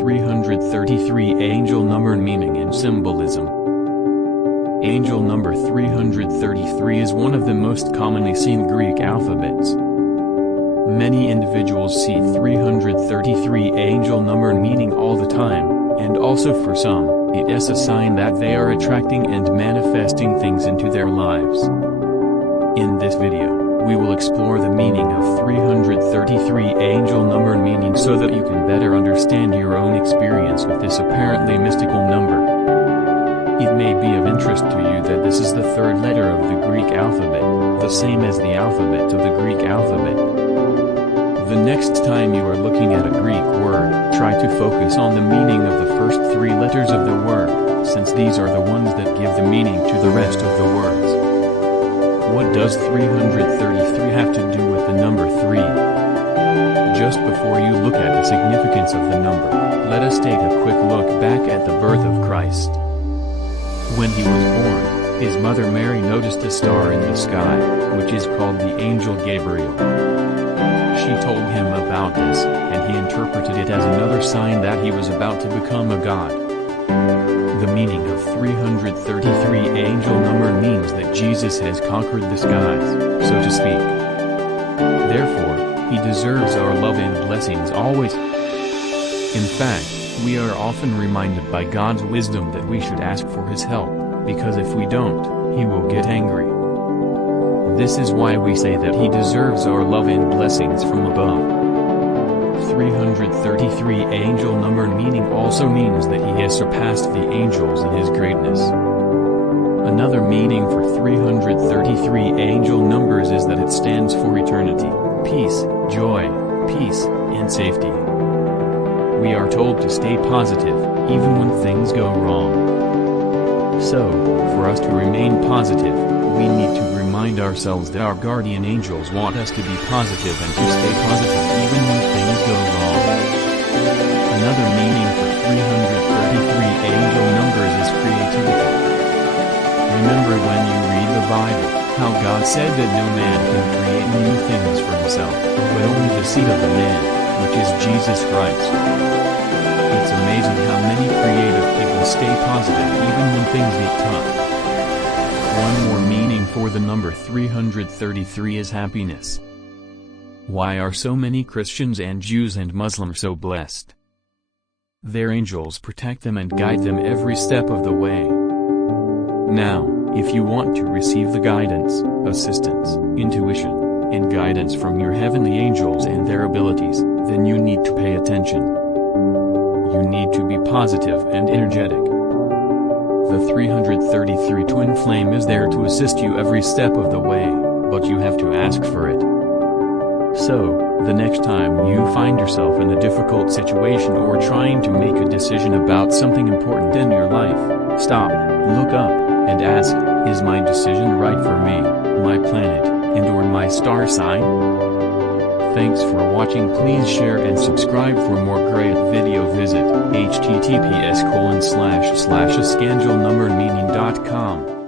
333 Angel number meaning and symbolism. Angel number 333 is one of the most commonly seen Greek alphabets. Many individuals see 333 angel number meaning all the time, and also for some, it is a sign that they are attracting and manifesting things into their lives. In this video, we will explore the meaning of 333 angel number meaning so that you can better understand your own experience with this apparently mystical number. It may be of interest to you that this is the third letter of the Greek alphabet, the same as the alphabet of the Greek alphabet. The next time you are looking at a Greek word, try to focus on the meaning of the first three letters of the word, since these are the ones that give the meaning to the rest of the words. What does 333 have to do with the number 3? Just before you look at the significance of the number, let us take a quick look back at the birth of Christ. When he was born, his mother Mary noticed a star in the sky, which is called the angel Gabriel. She told him about this, and he interpreted it as another sign that he was about to become a god. The meaning of 333 angel number means that Jesus has conquered the skies, so to speak. Therefore, he deserves our love and blessings always. In fact, we are often reminded by God's wisdom that we should ask for his help, because if we don't, he will get angry. This is why we say that he deserves our love and blessings from above. 333 angel number meaning also means that he has surpassed the angels in his greatness. Another meaning for 333 angel numbers is that it stands for eternity, peace, joy, peace, and safety. We are told to stay positive, even when things go wrong. So, for us to remain positive, we need to remind ourselves that our guardian angels want us to be positive and to stay positive even when things go wrong. Another meaning for 333 angel numbers is creativity. Remember when you read the Bible, how God said that no man can create new things for himself, but only the seed of the man, which is Jesus Christ. It's amazing how many creative people stay positive even when things get tough. One more meaning for the number 333 is happiness. Why are so many Christians and Jews and Muslims so blessed? Their angels protect them and guide them every step of the way. Now, if you want to receive the guidance, assistance, intuition, and guidance from your heavenly angels and their abilities, then you need to pay attention. You need to be positive and energetic. The 333 twin flame is there to assist you every step of the way, but you have to ask for it. So, the next time you find yourself in a difficult situation or trying to make a decision about something important in your life, stop, look up, and ask, is my decision right for me, my planet, and/or my star sign? Thanks for watching. Please share and subscribe for more great video. Visit https://ascangelnumbermeaning.com